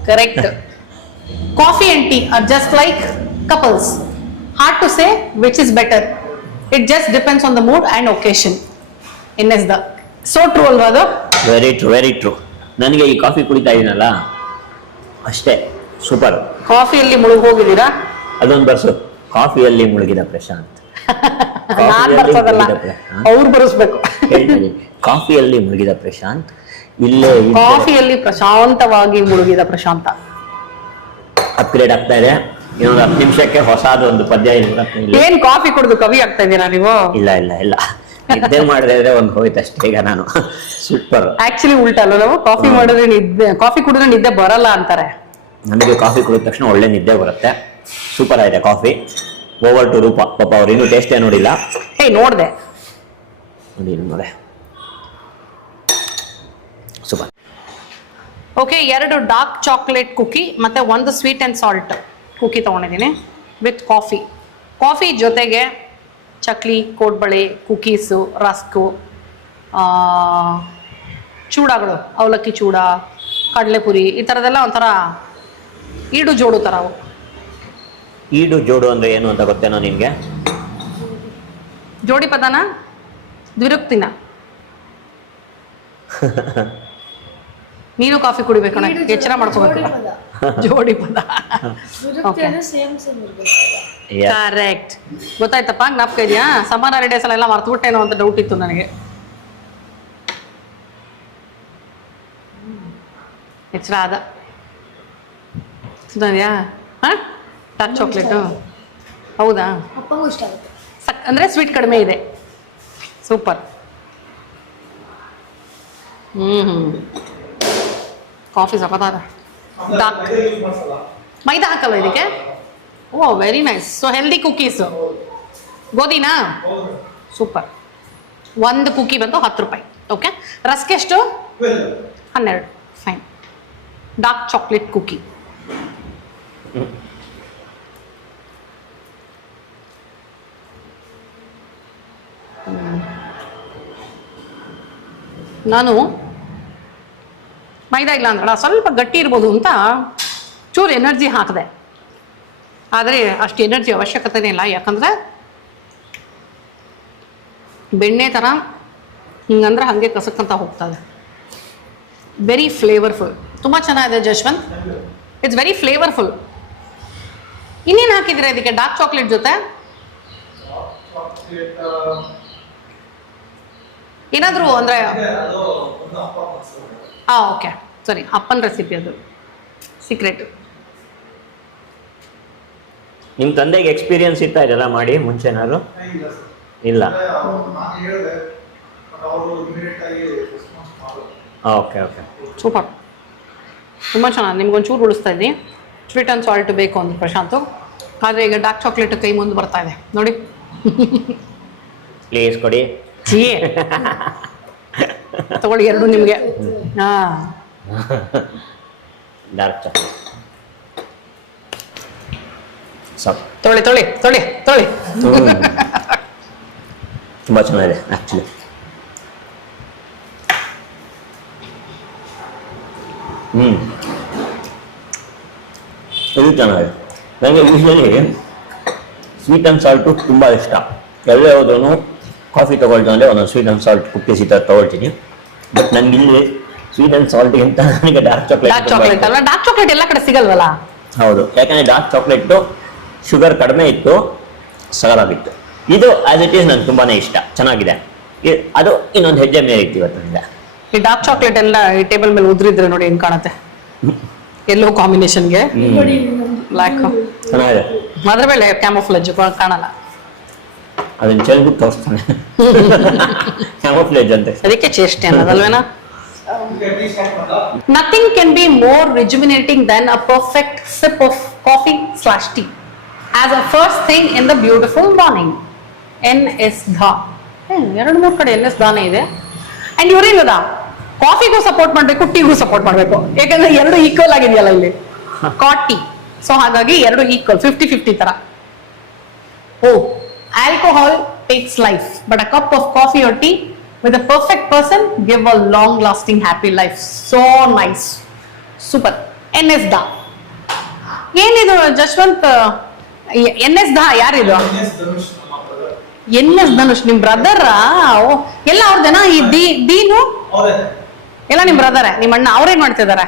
Correct. Coffee and tea are just like couples. Hard to say which is better. It just depends on the mood and occasion. Yes that's so true ಅಲ್ವಾ ಅದು? Very true, very true. ನನಗೆ ಈ ಕಾಫಿ ಕುಡಿತಾ ಇದೀನಲ್ಲ ಅಷ್ಟೇ super. ಕಾಫಿಯಲ್ಲಿ ಮುಳುಗಿ ಹೋಗಿದ್ದೀರಾ? ಅದೊಂದು ಬರ್ಸು, ಕಾಫಿಯಲ್ಲಿ ಮುಳುಗಿದ ಪ್ರಶಾಂತ್. ನಾನ್ ಬರ್ಸೋದಲ್ಲ, ಅವ್ರು ಬರೆಸ್ಬೇಕು. ಕಾಫಿಯಲ್ಲಿ ಮುಳುಗಿದ ಪ್ರಶಾಂತ್ ಇಲ್ಲೇ ಕಾಫಿಯಲ್ಲಿ ಪ್ರಶಾಂತವಾಗಿ ಮುಳುಗಿದ ಪ್ರಶಾಂತ. ಅಪ್ಗ್ರೇಡ್ ಆಗ್ತಾ ಇದೆ. ಇನ್ನೊಂದು 10 ನಿಮಿಷಕ್ಕೆ ಹೊಸದ ಒಂದು ಪದ್ಯ ಏನ್ ಕಾಫಿ ಕುಡಿದು ಕವಿ ಆಗ್ತಾ ಇದ್ದೀರಾ ನೀವು? ಇಲ್ಲ ಇಲ್ಲ ಇಲ್ಲ, ನಿದ್ದೆ ಮಾಡಿದ್ರೆ ಒಂದು ಹೋಯ್ತು ಅಷ್ಟೇ. ಈಗ ನಾನು ಸೂಪರ್. ಆಕ್ಚುಲಿ ಉಲ್ಟಾ ಅಲ್ಲ, ನಾವು ಕಾಫಿ ಮಾಡಿದ್ರೆ ನಿದ್ದೆ, ಕಾಫಿ ಕುಡಿದ್ರೆ ನಿದ್ದೆ ಬರಲ್ಲ ಅಂತಾರೆ. ನನಗೆ ಕಾಫಿ ಕುಡಿದ ತಕ್ಷಣ ಒಳ್ಳೆ ನಿದ್ದೆ ಬರುತ್ತೆ. ಸೂಪರ್ ಆಗಿದೆ ಕಾಫಿ. ಓವರ್ ಟು ರೂಪ. ಪಾಪ ಅವ್ರು ಇನ್ನೂ ಟೇಸ್ಟೇ ನೋಡಿಲ್ಲ. ಹೇ ನೋಡ್ದೆ ನೋಡಿ super. Okay, 2 dark chocolate Kuki ಮತ್ತೆ 1 ಸ್ವೀಟ್ ಆ್ಯಂಡ್ ಸಾಲ್ಟ್ ಕುಕಿ ತೊಗೊಂಡಿದ್ದೀನಿ ವಿತ್ ಕಾಫಿ ಜೊತೆಗೆ ಚಕ್ಲಿ, ಕೋಡ್ಬಳೆ, ಕುಕೀಸು, ರಸ್ಕು, ಚೂಡಗಳು, ಅವಲಕ್ಕಿ ಚೂಡ, ಕಡಲೆಪುರಿ, ಈ ಥರದ್ದೆಲ್ಲ ಒಂಥರ ಈಡು ಜೋಡು ಥರ ಅವು. ಈಡು ಜೋಡು ಅಂದ್ರೆ ಏನು ಅಂತ ಗೊತ್ತೇನೋ ನಿನ್ಗೆ? ಜೋಡಿ ಪದನ ದ್ವಿರುಕ್ತಿನ. ನೀನು ಕಾಫಿ ಕುಡಿಬೇಕು, ಎಚ್ಚರ ಮಾಡ್ಕೋಬೇಕು. ಜೋಡಿ ಪದ ಕರೆಕ್ಟ್. ಗೊತ್ತಾಯ್ತಪ್ಪ, ಜ್ಞಾಪಕ ಇದೆಯಾ? ಸಮ್ಮರ್ ಹಾಲಿಡೇಸ್ ಎಲ್ಲ ಮರ್ತುಬಿಟ್ಟೇನೋ ಅಂತ ಡೌಟ್ ಇತ್ತು ನನಗೆ. ಎಚ್ಚರ ಆದ. ಸುಧಾರಿಯಾ? ಹಾಂ, ಡಾರ್ಕ್ ಚಾಕ್ಲೇಟು ಹೌದಾ? ಅಂದರೆ ಸ್ವೀಟ್ ಕಡಿಮೆ ಇದೆ. ಸೂಪರ್. ಕಾಫಿ ಸಖತ್ತಾದ. ಡಾರ್ಕ್ ಮೈದಾ ಹಾಕಲ್ಲ ಇದಕ್ಕೆ? Oh very nice. So healthy cookies. ಗೋಧಿನಾ? ಸೂಪರ್. 1 ಕುಕಿ ಬಂದು 10 ರೂಪಾಯಿ. ಓಕೆ, ರಸ್ಕ್ ಎಷ್ಟು? 12. ಫೈನ್. Dark chocolate cookie. ನಾನು ಮೈದಾ ಇಲ್ಲ ಅಂದ್ರಲ್ಲ, ಸ್ವಲ್ಪ ಗಟ್ಟಿ ಇರ್ಬೋದು ಅಂತ ಚೂರು ಎನರ್ಜಿ ಹಾಕಿದೆ. ಆದರೆ ಅಷ್ಟು ಎನರ್ಜಿ ಅವಶ್ಯಕತೆನೇ ಇಲ್ಲ, ಯಾಕಂದರೆ ಬೆಣ್ಣೆ ಥರ ಹಿಂಗಂದ್ರೆ ಹಾಗೆ ಕಸಕ್ಕಂತ ಹೋಗ್ತದೆ. Very flavourful. ತುಂಬ ಚೆನ್ನಾಗಿದೆ ಜಶ್ವಂತ್. It's very flavourful. ಇನ್ನೇನು ಹಾಕಿದ್ದೀರಾ ಇದಕ್ಕೆ ಡಾರ್ಕ್ ಚಾಕ್ಲೇಟ್ ಜೊತೆ? ಏನಾದರೂ ಅಂದರೆ ಓಕೆ ಸರಿ, ಅಪ್ಪನ ರೆಸಿಪಿ ಅದು, ಸೀಕ್ರೆಟ್. ನಿಮ್ಮ ತಂದೆಗೆ ಎಕ್ಸ್ಪೀರಿಯನ್ಸ್ ಇತ್ತಾ ಇದೆಲ್ಲ ಮಾಡಿ ಮುಂಚೆನಾದ್ರು? ಇಲ್ಲ. Okay okay, super. ತುಂಬ ಚೆನ್ನಾಗಿ. ನಿಮ್ಗೊಂಚೂರು ಉಳಿಸ್ತಾ ಇದ್ದೀನಿ. ಸ್ವೀಟ್ ಆ್ಯಂಡ್ ಸಾಲ್ಟ್ ಬೇಕು ಅಂದು ಪ್ರಶಾಂತು, ಆದರೆ ಈಗ ಡಾರ್ಕ್ ಚಾಕ್ಲೇಟ್ ಕೈ ಮುಂದೆ ಬರ್ತಾ ಇದೆ ನೋಡಿ. ಪ್ಲೀಸ್ ಕೊಡಿ. ತಗೊಳ್ಳಿ, 2 ನಿಮಗೆ. ಹಾಂ, ಡಾರ್ಕ್ ಚಾಕ್ಲೇಟ್ ಸಾಕು. ತೊಳಿ ತೊಳಿ ತೊಳಿ ತೊಳಿ. ತುಂಬ ಚೆನ್ನಾಗಿದೆ ಆ್ಯಕ್ಚುಲಿ. ಇದು ಚೆನ್ನಾಗಿದೆ. ನನಗೆ ಯೂಶ್ವಲಿ ಸ್ವೀಟ್ ಆ್ಯಂಡ್ ಸಾಲ್ಟು ತುಂಬ ಇಷ್ಟ. ಎಲ್ಲೇ ಹೋದ್ರೂ ಕಾಫಿ ತೊಗೊಳ್ತಾ ಅಂದರೆ ಒಂದೊಂದು ಸ್ವೀಟ್ ಆ್ಯಂಡ್ ಸಾಲ್ಟ್ ಕುಕ್ಕೀಸ್ ಈ ಥರ ತೊಗೊಳ್ತೀನಿ. ಬಟ್ ನನಗೆ ಇಲ್ಲಿ ಸ್ವೀಟ್ ಆ್ಯಂಡ್ ಸಾಲ್ಟ್ಗಿಂತ ನನಗೆ ಡಾರ್ಕ್ ಚಾಕ್ಲೇಟ್ ಅಲ್ಲ. ಡಾರ್ಕ್ ಚಾಕ್ಲೇಟ್ ಎಲ್ಲ ಕಡೆ ಸಿಗಲ್ವಲ್ಲ? ಹೌದು, ಯಾಕಂದರೆ ಡಾರ್ಕ್ ಚಾಕ್ಲೇಟು ಶುಗರ್ ಕಡಿಮೆ ಇತ್ತು, ಸಗರಾಗಿತ್ತು. ಇದು ಆಸ್ ಇಟ್ ಈಸ್ ನನಗೆ ತುಂಬಾ ಇಷ್ಟ, ಚೆನ್ನಾಗಿದೆ. ಅದು ಇನ್ನೊಂದು ಹೆಜ್ಜೆ ಮೇಲೆ ಇತ್ತು ಇವತ್ತು ನನಗೆ. ಈ ಡಾರ್ಕ್ ಚಾಕ್ಲೇಟ್ ಎಲ್ಲ ಈ ಟೇಬಲ್ ಮೇಲೆ ಉದ್ರಿದ್ರೆ ನೋಡಿ ಹೆಂಗ್ ಕಾಣುತ್ತೆ. ಎಲ್ಲೋ ಕಾಂಬಿನೇಷನ್ಗೆ ಬ್ಲ್ಯಾಕ್ ಚೆನ್ನಾಗಿದೆ. ಅದ್ರ ಮೇಲೆ ಕ್ಯಾಮೋಫ್ಲೇಜ್ ಕಾಣಲ್ಲ. ಅದನ್ನ ಚೆಲ್ಬಿಟ್ಟು ತೋರಿಸ್ತಾನೆ ಕ್ಯಾಮೋಫ್ಲೇಜ್ ಅಂತ. ಅದಕ್ಕೆ ಚೇಷ್ಟೆ ಅನ್ನೋದಲ್ವೇನಾ? Nothing can be more rejuvenating than a perfect sip of coffee/tea as a first thing in the beautiful morning. NS Dha. 2-3 ಕಡೆ NS ಧಾನೆ ಇದೆ. ಅಂಡ್ ಇವ್ರೇನದ ಕಾಫಿಗೂ ಸಪೋರ್ಟ್ ಮಾಡಬೇಕು, ಟೀಗೂ ಸಪೋರ್ಟ್ ಮಾಡಬೇಕು, ಯಾಕಂದ್ರೆ 2 ಈಕ್ವಲ್ ಆಗಿದೆಯಲ್ಲ ಇಲ್ಲಿ, ಕಾಟ್ ಟೀ. ಸೊ ಹಾಗಾಗಿ 2 ಈಕ್ವಲ್, 50-50 ತರ. ಓ, alcohol takes life, but a cup of coffee or tea with a perfect person give a long lasting happy life. So nice. Super. NS Dha. ಏನಿದು Jashwant? NS Dha ಯಾರಿದು? NS Dhanush ನಿಮ್ brother? ಎಲ್ಲ ಅವ್ರದೇನಾ? ಈ ದೀನು ಎಲ್ಲ ನಿಮ್ brother, ನಿಮ್ ಅಣ್ಣ. ಅವ್ರೇನ್ ಮಾಡ್ತಿದಾರೆ?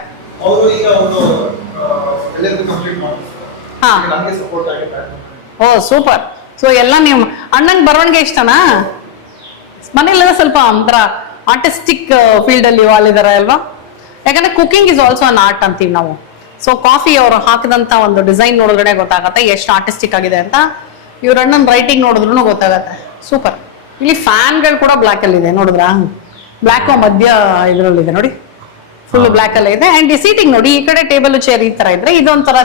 ಹಾ, ಓ ಸೂಪರ್. ಸೊ ಎಲ್ಲ ನಿಮ್ ಅಣ್ಣಂಗ್ ಬರವಣಿಗೆ ಇಷ್ಟನಾ? ಮನೇಲೆಲ್ಲ ಸ್ವಲ್ಪ ಒಂಥರ ಆರ್ಟಿಸ್ಟಿಕ್ ಫೀಲ್ಡ್ ಅಲ್ಲಿ ವಾಲಿದಾರೆ ಅಲ್ವಾ? ಯಾಕಂದ್ರೆ cooking is also an art ಅಂತೀವಿ ನಾವು. ಸೊ ಕಾಫಿ ಅವರು ಹಾಕಿದಂತ ಒಂದು ಡಿಸೈನ್ ನೋಡಿದ್ರೆ ಗೊತ್ತಾಗತ್ತೆ ಎಷ್ಟು ಆರ್ಟಿಸ್ಟಿಕ್ ಆಗಿದೆ ಅಂತ. ಇವ್ರ ಅಣ್ಣನ ರೈಟಿಂಗ್ ನೋಡಿದ್ರು ಗೊತ್ತಾಗತ್ತೆ. ಸೂಪರ್. ಇಲ್ಲಿ ಫ್ಯಾನ್ಗಳು ಕೂಡ ಬ್ಲ್ಯಾಕ್ ಅಲ್ಲಿ ಇದೆ, ನೋಡಿದ್ರಾ? ಬ್ಲ್ಯಾಕ್ ಮಧ್ಯ ಇದ್ರಲ್ಲಿದೆ ನೋಡಿ, ಫುಲ್ ಬ್ಲ್ಯಾಕ್ ಅಲ್ಲೇ ಇದೆ. ಅಂಡ್ ಸೀಟಿಂಗ್ ನೋಡಿ, ಈ ಕಡೆ ಟೇಬಲ್ ಚೇರ್ ಈ ತರ ಇದ್ರೆ ಇದೊಂಥರ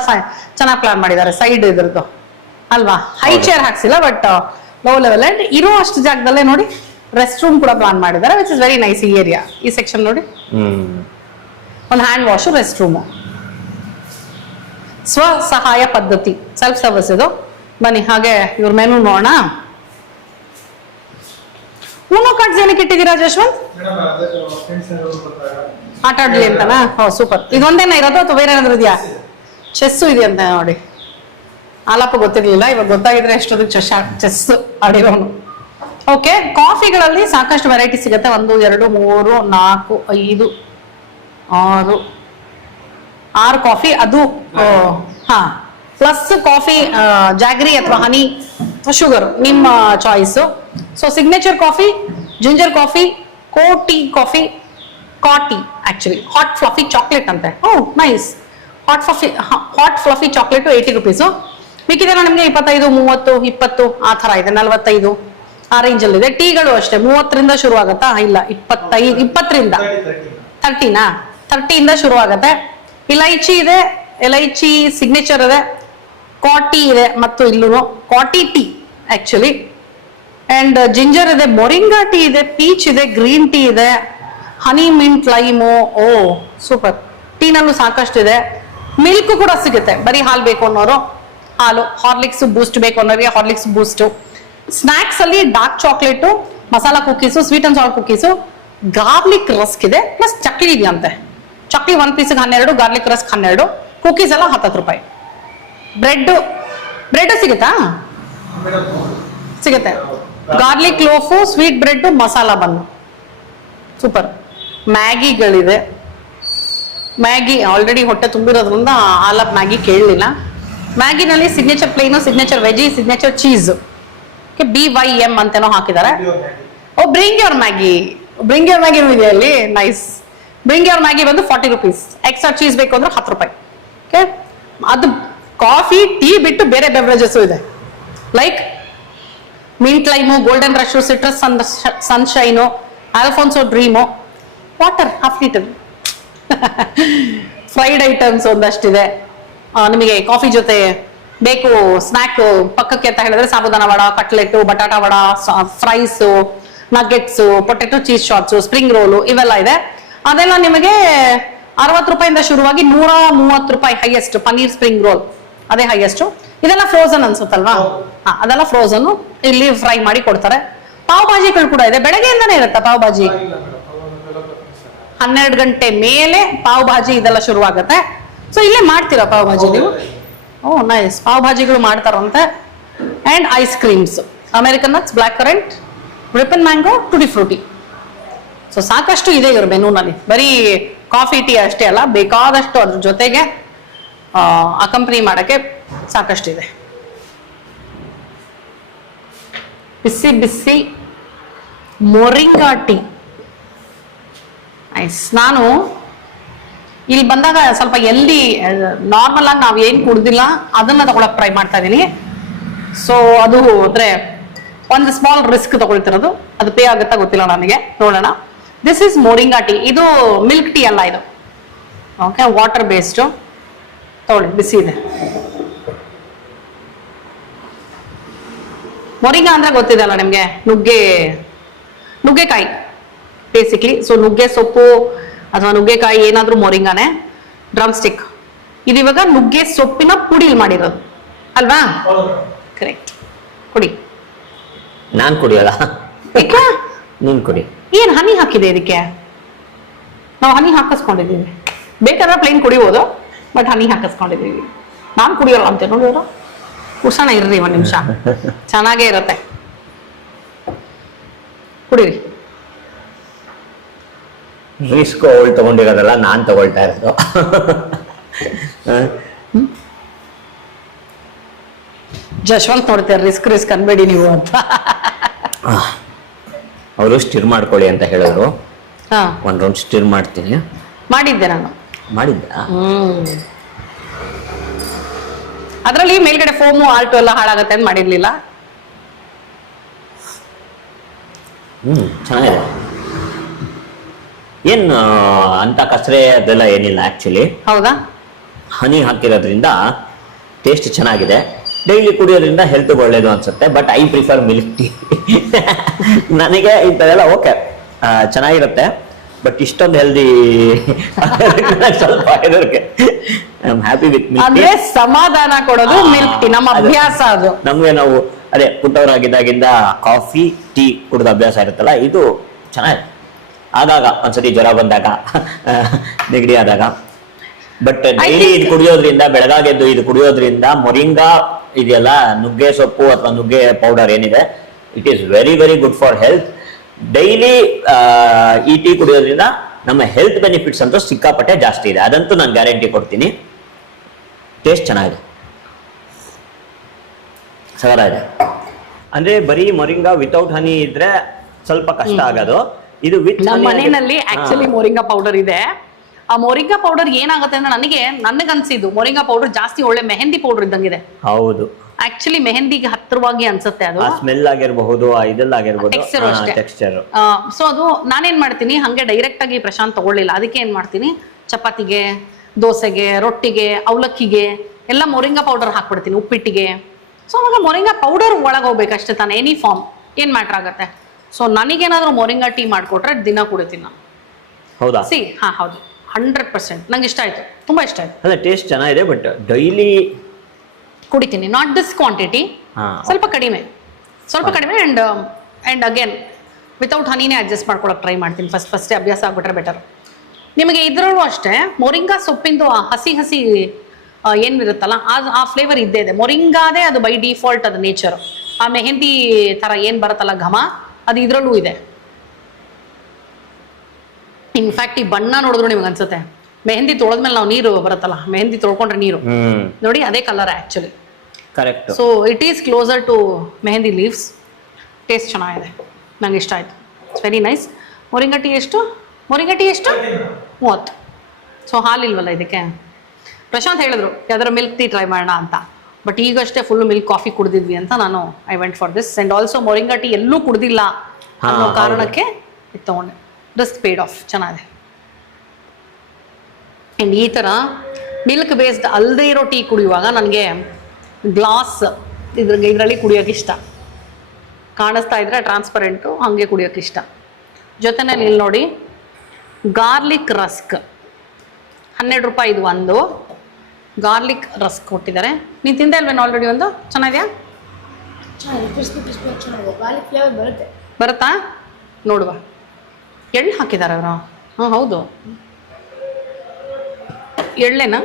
ಚೆನ್ನಾಗಿ ಪ್ಲಾನ್ ಮಾಡಿದ್ದಾರೆ. ಸೈಡ್ ಇದ್ರದ್ದು ಅಲ್ವಾ? ಹೈ ಚೇರ್ ಹಾಕ್ಸಿಲ್ಲ, ಬಟ್ ಲೋ ಲೆವೆಲ್. ಅಂಡ್ ಇರೋ ಅಷ್ಟು ಜಾಗದಲ್ಲೇ ನೋಡಿ ರೆಸ್ಟ್ ರೂಮ್ ಕೂಡ ಪ್ಲಾನ್ ಮಾಡಿದ್ದಾರೆ, ವಿಚ್ ಇಸ್ ವೆರಿ ನೈಸ್. ಈ ಏರಿಯಾ, ಈ ಸೆಕ್ಷನ್ ನೋಡಿ, ಒಂದು ಹ್ಯಾಂಡ್ ವಾಶ್, ರೆಸ್ಟ್ ರೂಮು, ಸ್ವಸಹಾಯ ಪದ್ಧತಿ, ಸೆಲ್ಫ್ ಸರ್ವಿಸ್ ಇದು. ಬನ್ನಿ ಹಾಗೆ ಇವ್ರ ಮೆನು ನೋಡೋಣ. ಊನೋ ಕಾರ್ಡ್ಸ್ ಏನಕ್ಕೆ ಇಟ್ಟಿದ್ದೀರಾ ಜಶ್ವಂತ್? ಆಟ ಆಡ್ಲಿ ಅಂತನಾ? ಹೋ ಸೂಪರ್. ಇದೊಂದೇನ ಇರೋದು ಅಥವಾ ಬೇರೆ ಏನಾದ್ರು ಇದೆಯಾ? ಚೆಸ್ಸು ಇದೆಯಂತ ನೋಡಿ. ಆಲಾಪ ಗೊತ್ತಿರ್ಲಿಲ್ಲ, ಇವಾಗ ಗೊತ್ತಾಗಿದ್ರೆ ಎಷ್ಟೊತ್ತಿಗೆ ಚೆಸ್ ಆಡಿರೋನು. ಓಕೆ, ಕಾಫಿಗಳಲ್ಲಿ ಸಾಕಷ್ಟು ವೆರೈಟಿ ಸಿಗುತ್ತೆ. 1 2 3 4 5 6 ಕಾಫಿ. ಅದು ಪ್ಲಸ್ ಕಾಫಿ ಜಾಗ್ರಿ ಅಥವಾ ಹನಿ ಅಥವಾ ಶುಗರ್, ನಿಮ್ಮ choice. So signature coffee, ginger coffee, ಕೋಟಿ coffee, Kaati actually hot fluffy chocolate ಅಂತೆ. Oh nice. Hot fluffy chocolate 80 rupees. ಮಿಕ್ಕಿದೆಲ್ಲ ನಿಮಗೆ 25 30 20 ಆ ಥರ ಇದೆ. 45 ಆ ರೇಂಜಲ್ಲಿ ಇದೆ. ಟೀಗಳು ಅಷ್ಟೇ 30ರಿಂದ ಶುರು ಆಗತ್ತಾ? ಇಲ್ಲ, 25 20ರಿಂದ 30ನಾ? 30ಇಂದ ಶುರು ಆಗತ್ತೆ. ಇಲೈಚಿ ಇದೆ, ಇಲೈಚಿ ಸಿಗ್ನೇಚರ್ ಇದೆ, ಕಾಟಿ ಇದೆ, ಮತ್ತು ಇಲ್ಲೂ ಕಾಟಿ ಟೀ ಆಕ್ಚುಲಿ. ಅಂಡ್ ಜಿಂಜರ್ ಇದೆ, ಮೊರಿಂಗಾ ಟೀ ಇದೆ, ಪೀಚ್ ಇದೆ, ಗ್ರೀನ್ ಟೀ ಇದೆ, ಹನಿ ಮಿಂಟ್ ಲೈಮು. ಓ ಸೂಪರ್. ಟೀನಲ್ಲೂ ಸಾಕಷ್ಟು ಇದೆ. ಮಿಲ್ಕ್ ಕೂಡ ಸಿಗುತ್ತೆ, ಬರೀ ಹಾಲು ಬೇಕು ಅನ್ನೋರು ಹಾಲು, ಹಾರ್ಲಿಕ್ಸ್ ಬೂಸ್ಟ್ ಬೇಕು ಅನ್ನೋರಿಗೆ ಹಾರ್ಲಿಕ್ಸ್ ಬೂಸ್ಟು. ಸ್ನಾಕ್ಸ್ ಅಲ್ಲಿ dark chocolate, masala cookies, sweet and salt cookies, garlic rusk ಇದೆ, ಪ್ಲಸ್ ಚಕ್ಲಿ ಇದೆಯಂತೆ. ಚಕ್ಲಿ 1 ಪೀಸಿಗೆ 12, ಗಾರ್ಲಿಕ್ ರಸ್ಕ್ 12, ಕುಕ್ಕೀಸ್ ಎಲ್ಲ 10 ರೂಪಾಯಿ. ಬ್ರೆಡ್ ಸಿಗುತ್ತಾ? ಸಿಗುತ್ತೆ. Garlic loaf, sweet bread, masala bun, super. ಮ್ಯಾಗಿಗಳಿದೆ. ಮ್ಯಾಗಿ ಆಲ್ರೆಡಿ ಹೊಟ್ಟೆ ತುಂಬಿರೋದ್ರಿಂದ ಆಲಪ್ ಮ್ಯಾಗಿ ಕೇಳಲಿಲ್ಲ. ಮ್ಯಾಗಿನಲ್ಲಿ signature plain, signature veggie, signature cheese, BYM ಅಂತೇನೋ ಹಾಕಿದ್ದಾರೆ. Oh bring your Maggi, bring your Maggi ಇದೆ ಅಲ್ಲಿ. ನೈಸ್. ಬ್ರಿಂಗ್ ಯೋರ್ ಮ್ಯಾಗಿ ಬಂದು 40 ರುಪೀಸ್. ಎಕ್ಸ್ಟ್ರಾ ಚೀಸ್ ಬೇಕು ಅಂದ್ರೆ 10 ರೂಪಾಯಿ. ಓಕೆ, ಅದು ಕಾಫಿ ಟೀ ಬಿಟ್ಟು ಬೇರೆ ಬೆವರೇಜಸ್ ಇದೆ, like mint lime, golden rush, citrus sunshine, Alphonso dream, water half litre. Fried items ಒಂದಷ್ಟಿದೆ. ನಿಮಗೆ ಕಾಫಿ ಜೊತೆ ಬೇಕು ಸ್ನ್ಯಾಕ್ ಪಕ್ಕಕ್ಕೆ ಅಂತ ಹೇಳಿದ್ರೆ sabudana vada, cutlet, batata vada, fries, nuggets, potato cheese shots, spring roll ಇವೆಲ್ಲ ಇದೆ. ಅದೆಲ್ಲ ನಿಮಗೆ 60 ರೂಪಾಯಿಂದ ಶುರುವಾಗಿ 130 ರೂಪಾಯಿ ಹೈಯೆಸ್ಟ್. ಪನ್ನೀರ್ ಸ್ಪ್ರಿಂಗ್ ರೋಲ್ ಅದೇ ಹೈಯೆಸ್ಟ್. ಇದೆಲ್ಲ ಫ್ರೋಸನ್ ಅನ್ಸುತ್ತಲ್ವಾ? ಅದೆಲ್ಲ ಫ್ರೋಸನ್. ಇಲ್ಲಿ ಫ್ರೈ ಮಾಡಿ ಕೊಡ್ತಾರೆ. ಪಾವ್ ಭಾಜಿಗಳು ಕೂಡ ಇದೆ. ಬೆಳಗ್ಗೆಯಿಂದಾನೇ ಇರುತ್ತಾ ಪಾವ್ ಭಾಜಿ? 12 ಗಂಟೆ ಮೇಲೆ ಪಾವ್ ಭಾಜಿ ಇದೆಲ್ಲ ಶುರುವಾಗುತ್ತೆ. ಸೊ ಇಲ್ಲೇ ಮಾಡ್ತೀರಾ ಪಾವ್ ಭಾಜಿ ನೀವು? ಓ ನೈಸ್. ಪಾವ್ ಭಾಜಿಗಳು ಮಾಡ್ತಾರಂತೆ. And ice creams, American nuts, black currant, ripen mango, tutti frutti. So ಸಾಕಷ್ಟು ಇದೆ ಇವ್ರ ಮೆನುನಲ್ಲಿ. ಬರೀ ಕಾಫಿ ಟೀ ಅಷ್ಟೇ ಅಲ್ಲ, ಬೇಕಾದಷ್ಟು ಅದ್ರ ಜೊತೆಗೆ ಅಕಂಪನಿ ಮಾಡಕ್ಕೆ ಸಾಕಷ್ಟಿದೆ. ಬಿಸಿ ಬಿಸಿ ಮೊರಿಂಗಾ ಟೀ. ನೈಸ್. ನಾನು ಇಲ್ಲಿ ಬಂದಾಗ ಸ್ವಲ್ಪ ಎಲ್ಲಿ ನಾರ್ಮಲ್ ಆಗಿ ನಾವು ಏನು ಕುಡ್ದಿಲ್ಲ ಅದನ್ನ ತಗೊಳಕ್ ಟ್ರೈ ಮಾಡ್ತಾ ಇದೀನಿ. ಸೊ ಅದು ಅಂದ್ರೆ ಒಂದು ಸ್ಮಾಲ್ ರಿಸ್ಕ್ ತಗೊಳ್ತಿರೋದು. ಅದು ಪೇ ಆಗುತ್ತಾ ಗೊತ್ತಿಲ್ಲ ನನಗೆ, ನೋಡೋಣ. This is moringa tea. ಇದು ಮಿಲ್ಕ್ ಟೀ ಅಲ್ಲ, ಇದು ಓಕೆ ವಾಟರ್ ಬೇಸ್ಡು. ತಗೊಳ್ಳಿ, ಬಿಸಿ ಇದೆ. ಮೊರಿಂಗಾ ಅಂದ್ರೆ ಗೊತ್ತಿದೆಲ್ಲ ನಿಮ್ಗೆ, ನುಗ್ಗೆಕಾಯಿ ಬೇಸಿಕ್ಲಿ. ಸೊ ನುಗ್ಗೆ ಸೊಪ್ಪು ಅಥವಾ ನುಗ್ಗೆಕಾಯಿ ಏನಾದ್ರೂ ಮೊರಿಂಗಾನೆ. ಡ್ರಮ್ ಸ್ಟಿಕ್ ಇದು ಇವಾಗ ನುಗ್ಗೆ ಸೊಪ್ಪಿನ ಪುಡಿಲ್ ಮಾಡಿರೋದು ಅಲ್ವಾ? ಕರೆಕ್ಟ್. ಕುಡಿ. ನಾನ್ ಕುಡಿಯಲ್ಲ, ನೀನ್ ಕುಡಿ. ಏನ್ ಹನಿ ಹಾಕಿದೆ ಇದಕ್ಕೆ? ನಾವು ಹನಿ ಹಾಕಿಸ್ಕೊಂಡಿದ್ದೀವಿ. ಬೇಕಾದ್ರೆ ಪ್ಲೇನ್ ಕುಡಿಬೋದು, ಬಟ್ ಹನಿ ಹಾಕಿಸ್ಕೊಂಡಿದ್ದೀವಿ. ನಾನು ಕುಡಿಯೋಲ್ಲ ಅಂತ ನೋಡಿ. ಅವರು ಕುಸಣ ಇರ್ರಿ 1 ನಿಮಿಷ, ಚೆನ್ನಾಗೇ ಇರುತ್ತೆ. ಕುಡೀರಿ. ರಿಸ್ಕ್ ಅವಳು ತಗೊಂಡಿರೋದಲ್ಲ, ನಾನ್ ತಗೊಳ್ತಾ ಇರೋದು. ಜಶ್ವಂತ್ ನೋಡ್ತಾರೆ, ರಿಸ್ಕ್ ಅನ್ಬೇಡಿ ನೀವು ಅಂತ. ಅವರು ಸ್ಟಿರ್ ಮಾಡ್ಕೊಳ್ಳಿ ಅಂತ ಹೇಳಿದ್ರು. ಹಾ, 1 ರೌಂಡ್ ಸ್ಟಿರ್ ಮಾಡ್ತೀನಿ. ಮಾಡಿದ್ದೆ ನಾನು. ಮಾಡಿದ್ದ? ಅದರಲ್ಲಿ ಮೇಲ್ಗಡೆ ಫೋಮು ಆಲ್ಟು ಎಲ್ಲ ಹಾಳಾಗತ್ತೆ ಅಂತ ಮಾಡಿರ್ಲಿಲ್ಲ. ಚೆನ್ನಾಗಿದೆ. ಏನ್ ಅಂತ ಕಸರೆ ಅದೆಲ್ಲ ಏನಿಲ್ಲ ಆಕ್ಚುಲಿ. ಹೌದಾ? ಹನಿ ಹಾಕಿರೋದ್ರಿಂದ ಟೇಸ್ಟ್ ಚೆನ್ನಾಗಿದೆ. ಡೈಲಿ ಕುಡಿಯೋದ್ರಿಂದ ಹೆಲ್ತ್ ಒಳ್ಳೇದು ಅನ್ಸುತ್ತೆ. But I prefer milk tea. ನನಗೆ ಇಂಥದೆಲ್ಲ ಓಕೆ ಚೆನ್ನಾಗಿರುತ್ತೆ, ಬಟ್ ಇಷ್ಟೊಂದು ಹೆಲ್ದಿ ಸ್ವಲ್ಪ ಹೆದರಿಕೆ. I am happy with milk tea. ಅಂದ್ರೆ ಸಮಾಧಾನ ಕೊಡೋದು ಮಿಲ್ಕ್ ಟೀ, ನಮ್ಮ ಅಭ್ಯಾಸ ಅದು. ನಮ್ಗೆ ನಾವು ಅದೇ ಪುಟ್ಟವರಾಗಿದ್ದಾಗಿಂದ ಕಾಫಿ ಟೀ ಕುಡಿದ ಅಭ್ಯಾಸ ಇರುತ್ತಲ್ಲ, ಇದು ಚೆನ್ನಾಗಿದೆ. ಆಗಾಗ ಒಂದ್ಸತಿ ಜ್ವರ ಬಂದಾಗ, ನೆಗಡಿ ಆದಾಗ. ಬಟ್ ಡೈಲಿ ಇದು ಕುಡಿಯೋದ್ರಿಂದ, ಬೆಳಗಾಗೆದ್ದು ಇದು ಕುಡಿಯೋದ್ರಿಂದ, ಮೊರಿಂಗಾ ಇದೆಯಲ್ಲ, ನುಗ್ಗೆ ಸೊಪ್ಪು ಅಥವಾ ನುಗ್ಗೆ ಪೌಡರ್ ಏನಿದೆ, it is very very good for health. Daily ಈ ಟೀ ಕುಡಿಯೋದ್ರಿಂದ ನಮ್ಮ ಹೆಲ್ತ್ ಬೆನಿಫಿಟ್ಸ್ ಅಂತೂ ಸಿಕ್ಕಾಪಟ್ಟೆ ಜಾಸ್ತಿ ಇದೆ, ಅದಂತೂ ನಾನು ಗ್ಯಾರಂಟಿ ಕೊಡ್ತೀನಿ. ಟೇಸ್ಟ್ ಚೆನ್ನಾಗಿದೆ, ಸಗರ ಇದೆ. ಅಂದ್ರೆ ಬರೀ ಮೊರಿಂಗಾ ವಿತೌಟ್ ಹನಿ ಇದ್ರೆ ಸ್ವಲ್ಪ ಕಷ್ಟ ಆಗೋದು. ಇದು ವಿತ್ ನಮ್ಮ ಮನೆಯಲ್ಲಿ ಆಕ್ಚುಲಿ ಮೊರಿಂಗಾ ಪೌಡರ್ ಇದೆ. ಆ ಮೊರಿಂಗಾ ಪೌಡರ್ ಏನಾಗುತ್ತೆ ಅಂದ್ರೆ ನನಗನ್ಸಿದ್ದು ಮೊರಿಂಗಾ ಪೌಡರ್ ಜಾಸ್ತಿ ಒಳ್ಳೆ ಮೆಹಂದಿ ಪೌಡರ್ ಇದ್ದಂಗಿದೆ. ಹೌದು, ಆಕ್ಚುಲಿ ಮೆಹಂದಿಗೆ ಹತ್ತಿರವಾಗಿ ಅನ್ಸುತ್ತೆ ಅದು. ಸ್ಮೆಲ್ ಆಗಿರಬಹುದು, ಇದೆಲ್ಲಾಗಿರ್ಬಹುದು, ಟೆಕ್ಸ್ಚರ್. ಸೊ ಅದು ನಾನೇನ್ ಮಾಡ್ತೀನಿ, ಹಂಗೆ ಡೈರೆಕ್ಟ್ ಆಗಿ ಪ್ರಶಾಂತ್ ತಗೊಳ್ಳಿಲ್ಲ, ಅದಕ್ಕೆ ಏನ್ ಮಾಡ್ತೀನಿ, ಚಪಾತಿಗೆ, ದೋಸೆಗೆ, ರೊಟ್ಟಿಗೆ, ಅವಲಕ್ಕಿಗೆ ಎಲ್ಲ ಮೊರಿಂಗಾ ಪೌಡರ್ ಹಾಕ್ಬಿಡ್ತೀನಿ, ಉಪ್ಪಿಟ್ಟಿಗೆ. ಸೊ ಅವಾಗ ಮೊರಿಂಗಾ ಪೌಡರ್ ಒಳಗೆ ಹೋಗ್ಬೇಕಷ್ಟೇ ತಾನೆ, ಎನಿ ಫಾರ್ಮ್ ಏನ್ ಮ್ಯಾಟ್ರ್ ಆಗುತ್ತೆ. ಸೊ ನನಗೇನಾದ್ರೂ ಮೊರಿಂಗಾ ಟೀ ಮಾಡ್ಕೊಟ್ರೆ ದಿನ ಕುಡಿತೀನಿ ನಾನು. ಹೌದಾ? ಹೌದು, 100% ನಂಗೆ ಇಷ್ಟ ಆಯ್ತು, ತುಂಬಾ ಇಷ್ಟ ಆಯ್ತು. ಅಲ್ಲ, ಟೇಸ್ಟ್ ಚೆನ್ನಾಗಿದೆ, ಬಟ್ ಡೈಲಿ ಕುಡಿತೀನಿ, ನಾಟ್ ದಿಸ್ ಕ್ವಾಂಟಿಟಿ, ಸ್ವಲ್ಪ ಕಡಿಮೆ ಅಂಡ್ ಅಗೇನ್ ವಿತೌಟ್ ಹನಿನೇ ಅಡ್ಜಸ್ಟ್ ಮಾಡ್ಕೊಳಕ್ ಟ್ರೈ ಮಾಡ್ತೀನಿ. ಫಸ್ಟೇ ಅಭ್ಯಾಸ ಆಗ್ಬಿಟ್ರೆ ಬೆಟರ್. ನಿಮಗೆ ಇದ್ರಲ್ಲೂ ಅಷ್ಟೇ ಮೊರಿಂಗಾ ಸೊಪ್ಪಿಂದು ಹಸಿ ಏನಿರುತ್ತಲ್ಲ ಆ ಫ್ಲೇವರ್ ಇದ್ದೇ ಇದೆ. ಮೊರಿಂಗಾದೇ ಅದು ಬೈ ಡಿಫಾಲ್ಟ್ ಅದು ನೇಚರ್. ಆ ಮೆಹಂದಿ ತರ ಏನ್ ಬರುತ್ತಲ್ಲ ಘಮ, ಅದು ಇದ್ರಲ್ಲೂ ಇದೆ. ಇನ್ಫ್ಯಾಕ್ಟ್ ಈ ಬಣ್ಣ ನೋಡಿದ್ರು ನಿಮ್ಗೆ ಅನ್ಸುತ್ತೆ, ಮೆಹಂದಿ ತೊಳೆದ್ಮೇಲೆ ನಾವು ನೀರು ಬರುತ್ತಲ್ಲ, ಮೆಹಂದಿ ತೊಳ್ಕೊಂಡ್ರೆ ನೀರು ನೋಡಿ ಅದೇ colour actually. Correct. So it is closer to mehndi leaves. Taste ಚೆನ್ನಾಗಿದೆ, ನಂಗೆ ಇಷ್ಟ ಆಯ್ತು. It's very nice. Moringa tea ಎಷ್ಟು? 30. ಸೊ ಹಾಲಿಲ್ವಲ್ಲ ಇದಕ್ಕೆ. ಪ್ರಶಾಂತ್ ಹೇಳಿದ್ರು ಯಾವ್ದಾರ ಮಿಲ್ಕ್ ಟೀ ಟ್ರೈ ಮಾಡೋಣ ಅಂತ, ಬಟ್ ಈಗಷ್ಟೇ ಫುಲ್ ಮಿಲ್ಕ್ ಕಾಫಿ ಕುಡಿದಿದ್ವಿ ಅಂತ ನಾನು I went for this. And also moringa tea ಎಲ್ಲೂ ಕುಡ್ದಿಲ್ಲ ಅನ್ನೋ ಕಾರಣಕ್ಕೆ ಇದು ತಗೊಂಡೆ. ರಿಸ್ಕ್ ಪೇಡ್ ಆಫ್, ಚೆನ್ನಾಗಿದೆ. ಆ್ಯಂಡ್ ಈ ಥರ ಮಿಲ್ಕ್ ಬೇಸ್ಡ್ ಅಲ್ಲದೆ ಇರೋ ಟೀ ಕುಡಿಯುವಾಗ ನನಗೆ ಗ್ಲಾಸ್ ಇದರಲ್ಲಿ ಕುಡಿಯೋಕೆ ಇಷ್ಟ. ಕಾಣಿಸ್ತಾ ಇದ್ರೆ ಟ್ರಾನ್ಸ್ಪರೆಂಟು, ಹಾಗೆ ಕುಡಿಯೋಕೆ ಇಷ್ಟ. ಜೊತೆನಲ್ಲಿ ಇಲ್ಲಿ ನೋಡಿ ಗಾರ್ಲಿಕ್ ರಸ್ಕ್, 12 ರೂಪಾಯಿ ಇದು ಒಂದು ಗಾರ್ಲಿಕ್ ರಸ್ಕ್ ಕೊಟ್ಟಿದ್ದಾರೆ. ನೀನು ತಿಂದೆ ಅಲ್ವೇನು ಆಲ್ರೆಡಿ ಒಂದು? ಚೆನ್ನಾಗಿದೆಯಾ? ಬರುತ್ತಾ ನೋಡುವ. ಎಳ್ಳು ಹಾಕಿದ್ದಾರೆ ಅವರು. ಹೌದು, ಎಳ್ಳೆನಾ?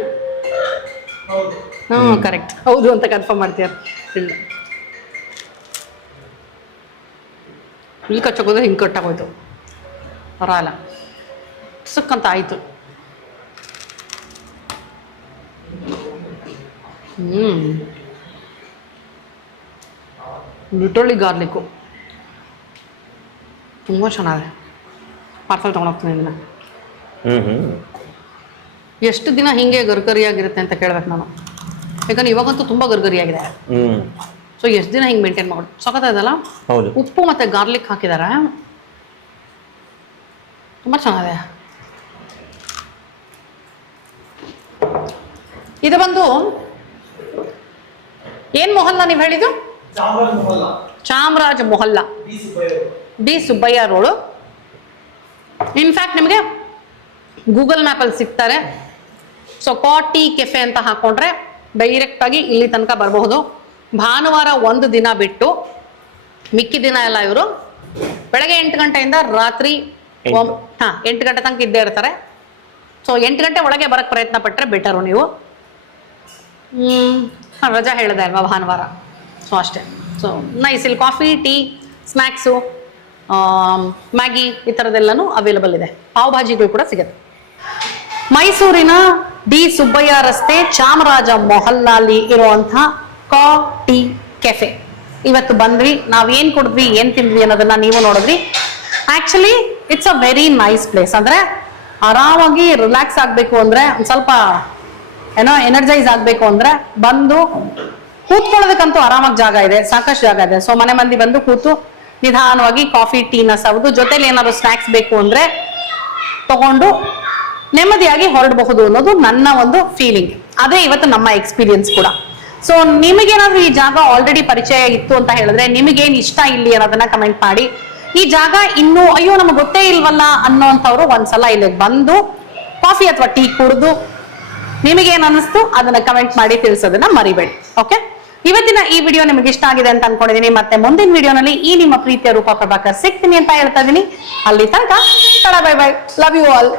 ಕರೆಕ್ಟ್, ಹೌದು ಅಂತ ಕನ್ಫರ್ಮ್ ಮಾಡ್ತೀರ. ಎಳ್ಳು ಇಲ್ಲಿ ಕಚ್ಚೋಗೋದು ಹಿಂಗೆ ಕಟ್ಟಾಗೋಯ್ತು, ಬರಲ್ಲ, ಸುಕ್ಕಂತ ಆಯಿತು. ಲಿಟರಲಿ ಗಾರ್ಲಿಕ್ಕು ತುಂಬ ಚೆನ್ನಾಗಿದೆ. ಪಾರ್ಸಲ್ ತೊಗೊಂಡೋಗ್ತೀನಿ ಇದನ್ನ. ಎಷ್ಟು ದಿನ ಹಿಂಗೆ ಗರ್ಗರಿಯಾಗಿರುತ್ತೆ ಅಂತ ಕೇಳ್ಬೇಕು ನಾನು, ಯಾಕಂದ್ರೆ ಇವಾಗಂತೂ ತುಂಬ ಗರ್ಗರಿಯಾಗಿದೆ. ಸೊ ಎಷ್ಟು ದಿನ ಹಿಂಗೆ ಮೇಂಟೈನ್ ಮಾಡಿ ಸಖತ್ತಾಯ್ತಲ್ಲ. ಉಪ್ಪು ಮತ್ತು ಗಾರ್ಲಿಕ್ ಹಾಕಿದ್ದಾರೆ, ತುಂಬ ಚೆನ್ನಾಗಿದೆ. ಇದು ಬಂದು ಏನ್ ಮೊಹಲ್ಲಾ ನೀವು ಹೇಳಿದ್ದು? Chamaraja Mohalla, B Subbaiah road. In fact ನಿಮಗೆ ಗೂಗಲ್ ಮ್ಯಾಪಲ್ಲಿ ಸಿಗ್ತಾರೆ. ಸೊ ಕಾಟಿ ಕೆಫೆ ಅಂತ ಹಾಕೊಂಡ್ರೆ ಡೈರೆಕ್ಟ್ ಆಗಿ ಇಲ್ಲಿ ತನಕ ಬರಬಹುದು. ಭಾನುವಾರ ಒಂದು ದಿನ ಬಿಟ್ಟು ಮಿಕ್ಕಿ ದಿನ ಎಲ್ಲ ಇವರು ಬೆಳಗ್ಗೆ 8 ಗಂಟೆಯಿಂದ ರಾತ್ರಿ 8 ಗಂಟೆ ತನಕ ಇದ್ದೇ ಇರ್ತಾರೆ. ಸೊ 8 ಗಂಟೆ ಒಳಗೆ ಬರಕ್ಕೆ ಪ್ರಯತ್ನ ಪಟ್ಟರೆ ಬೆಟರು ನೀವು. ರಜಾ ಹೇಳಿದೆ ಅಲ್ವಾ ಭಾನುವಾರ, ಸೊ ಅಷ್ಟೇ. So nice. ಇಲ್ಲಿ ಕಾಫಿ, ಟೀ, ಸ್ನ್ಯಾಕ್ಸು, ಮ್ಯಾಗಿ ಈ ಥರದ್ದೆಲ್ಲನೂ ಅವೈಲಬಲ್ ಇದೆ. ಪಾವ್ ಭಾಜಿಗಳು ಕೂಡ ಸಿಗುತ್ತೆ. ಮೈಸೂರಿನ ಡಿ ಸುಬ್ಬಯ್ಯ ರಸ್ತೆ ಚಾಮರಾಜ ಮೊಹಲ್ಲಾಲಿ ಇರುವಂಥ ಕಾಟಿ ಕೆಫೆ ಇವತ್ತು ಬಂದ್ವಿ. ನಾವೇನು ಕುಡಿದ್ವಿ, ಏನು ತಿಂದ್ವಿ ಅನ್ನೋದನ್ನ ನೀವು ನೋಡಿದ್ರಿ. Actually it's a very nice place. ಅಂದರೆ ಆರಾಮಾಗಿ ರಿಲ್ಯಾಕ್ಸ್ ಆಗಬೇಕು ಅಂದರೆ, ಒಂದು ಸ್ವಲ್ಪ ಎನರ್ಜೈಸ್ ಆಗಬೇಕು ಅಂದರೆ ಬಂದು ಕೂತ್ಕೊಳ್ಳೋದಕ್ಕಂತೂ ಆರಾಮಾಗಿ ಜಾಗ ಇದೆ, ಸಾಕಷ್ಟು ಜಾಗ ಇದೆ. ಸೊ ಮನೆ ಮಂದಿ ಬಂದು ಕೂತು ನಿಧಾನವಾಗಿ ಕಾಫಿ, ಟೀನ ಸವದು ಜೊತೆಲಿ ಏನಾದ್ರು ಸ್ನ್ಯಾಕ್ಸ್ ಬೇಕು ಅಂದರೆ ತಗೊಂಡು ನೆಮ್ಮದಿಯಾಗಿ ಹೊರಡಬಹುದು ಅನ್ನೋದು ನನ್ನ ಒಂದು ಫೀಲಿಂಗ್. ಅದೇ ಇವತ್ತು ನಮ್ಮ ಎಕ್ಸ್ಪೀರಿಯನ್ಸ್ ಕೂಡ. ಸೊ ನಿಮಗೇನಾದ್ರೂ ಈ ಜಾಗ ಆಲ್ರೆಡಿ ಪರಿಚಯ ಇತ್ತು ಅಂತ ಹೇಳಿದ್ರೆ ನಿಮಗೇನ್ ಇಷ್ಟ ಇಲ್ಲಿ ಅನ್ನೋದನ್ನ ಕಮೆಂಟ್ ಮಾಡಿ. ಈ ಜಾಗ ಇನ್ನು ಅಯ್ಯೋ ನಮ್ಗೆ ಗೊತ್ತೇ ಇಲ್ವಲ್ಲ ಅನ್ನೋಂಥವ್ರು ಒಂದ್ಸಲ ಇಲ್ಲಿಗೆ ಬಂದು ಕಾಫಿ ಅಥವಾ ಟೀ ಕುಡಿದು ನಿಮಗೇನ್ ಅನಿಸ್ತು ಅದನ್ನ ಕಮೆಂಟ್ ಮಾಡಿ ತಿಳಿಸೋದನ್ನ ಮರಿಬೇಡಿ. ಓಕೆ, ಇವತ್ತಿನ ಈ ವಿಡಿಯೋ ನಿಮಗೆ ಇಷ್ಟ ಆಗಿದೆ ಅಂತ ಅನ್ಕೊಂಡಿದೀನಿ. ಮತ್ತೆ ಮುಂದಿನ ವಿಡಿಯೋನಲ್ಲಿ ಈ ನಿಮ್ಮ ಪ್ರೀತಿಯ ರೂಪಾ ಪ್ರಭಾಕರ್ ಸಿಗ್ತೀನಿ ಅಂತ ಹೇಳ್ತಾ ಇದೀನಿ. ಅಲ್ಲಿ ತನಕ bye bye, love you all.